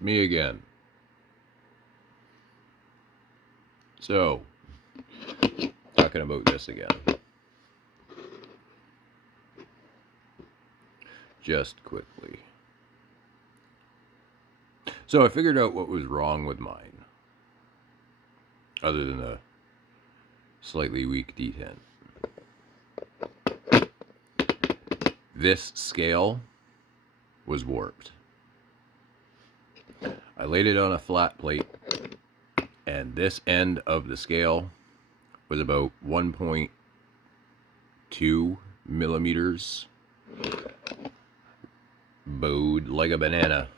Me again. So, talking about this again. Just quickly. So I figured out what was wrong with mine, other than a slightly weak D10. This scale was warped. I laid it on a flat plate, and this end of the scale was about 1.2 millimeters bowed like a banana.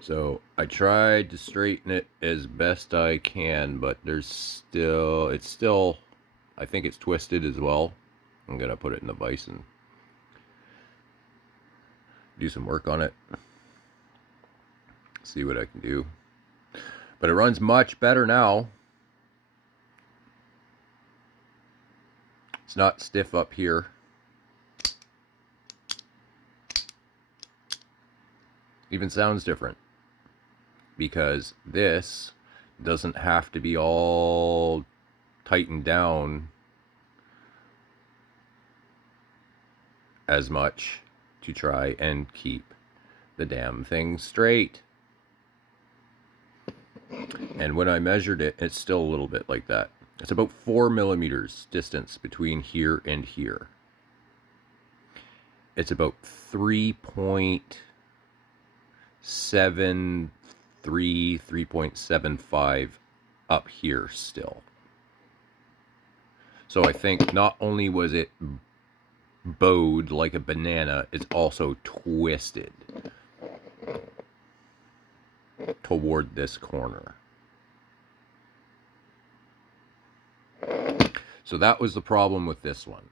So I tried to straighten it as best I can, but it's still, I think it's twisted as well. I'm gonna put it in the vise and do some work on it. See what I can do. But it runs much better now. It's not stiff up here. Even sounds different, because this doesn't have to be all tightened down as much to try and keep the damn thing straight. And when I measured it, it's still a little bit like that. It's about 4 millimeters distance between here and here. It's about 3.73, 3.75 up here still. So I think not only was it bowed like a banana, it's also twisted toward this corner. So that was the problem with this one.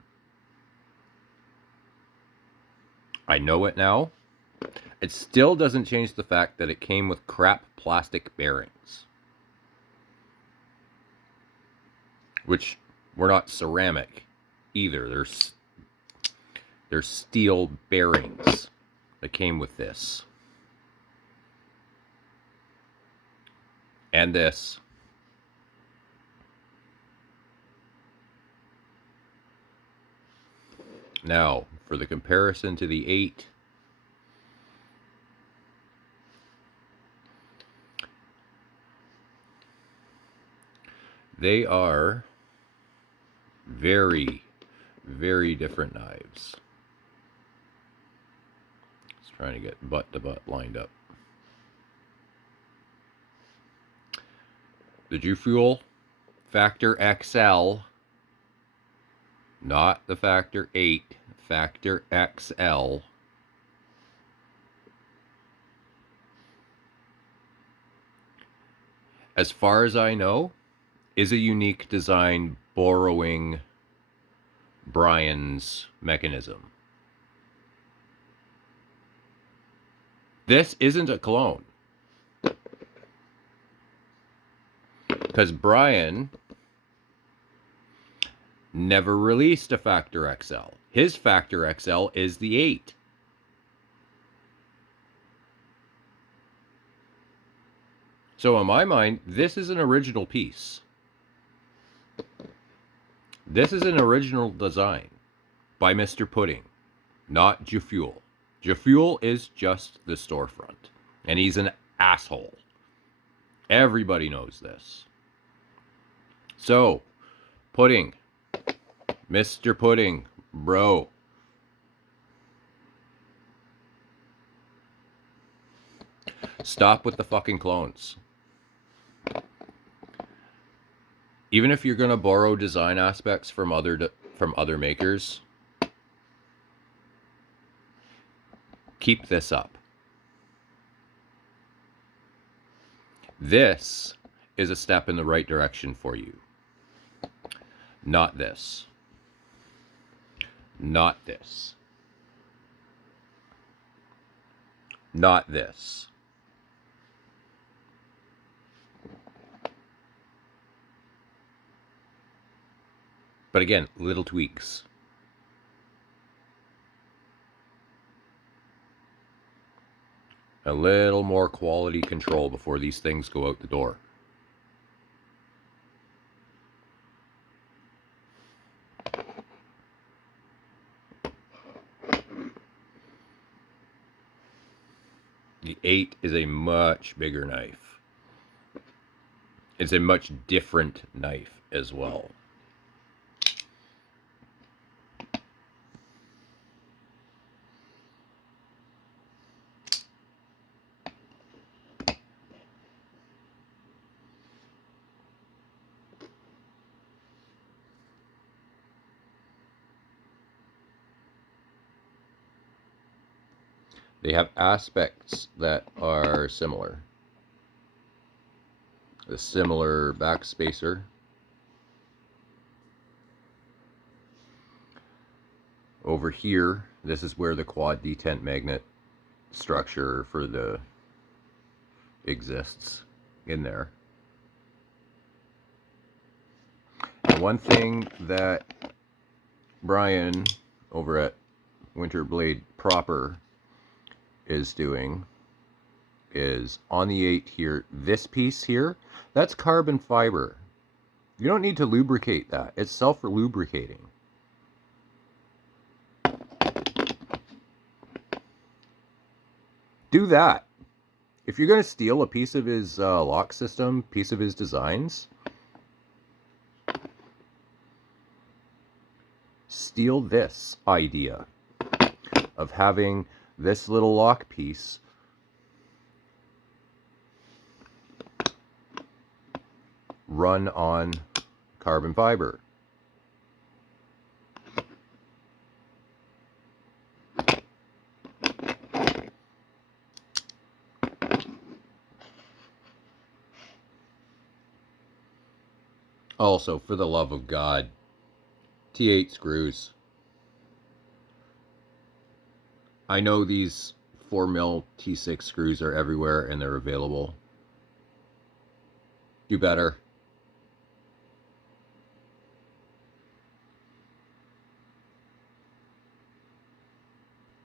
I know it now. It still doesn't change the fact that it came with crap plastic bearings, which were not ceramic either. They're steel bearings that came with this. And this. Now, for the comparison to the 8, they are very, very different knives. Just trying to get butt to butt lined up. The Dufuel FactorXL, not the Factor 8, FactorXL. As far as I know, is a unique design borrowing Brian's mechanism. This isn't a clone, because Brian never released a FactorXL. His FactorXL is the 8. So in my mind, this is an original piece. This is an original design by Mr. Pudding, not Dufuel. Dufuel is just the storefront, and he's an asshole. Everybody knows this. So, Pudding, Mr. Pudding, bro. Stop with the fucking clones. Even if you're gonna borrow design aspects from other makers, keep this up. This is a step in the right direction for you. Not this. Not this. Not this. But again, little tweaks. A little more quality control before these things go out the door. The 8 is a much bigger knife. It's a much different knife as well. They have aspects that are similar. A similar back spacer. Over here, this is where the quad detent magnet structure for the exists in there. And one thing that Brian over at WinterBlade proper is doing is on the 8 here, this piece here, that's carbon fiber. You don't need to lubricate that. It's self-lubricating. Do that. If you're going to steal a piece of his lock system, piece of his designs, steal this idea of having this little lock piece run on carbon fiber. Also, for the love of God, T8 screws. I know these 4mm T6 screws are everywhere and they're available. Do better.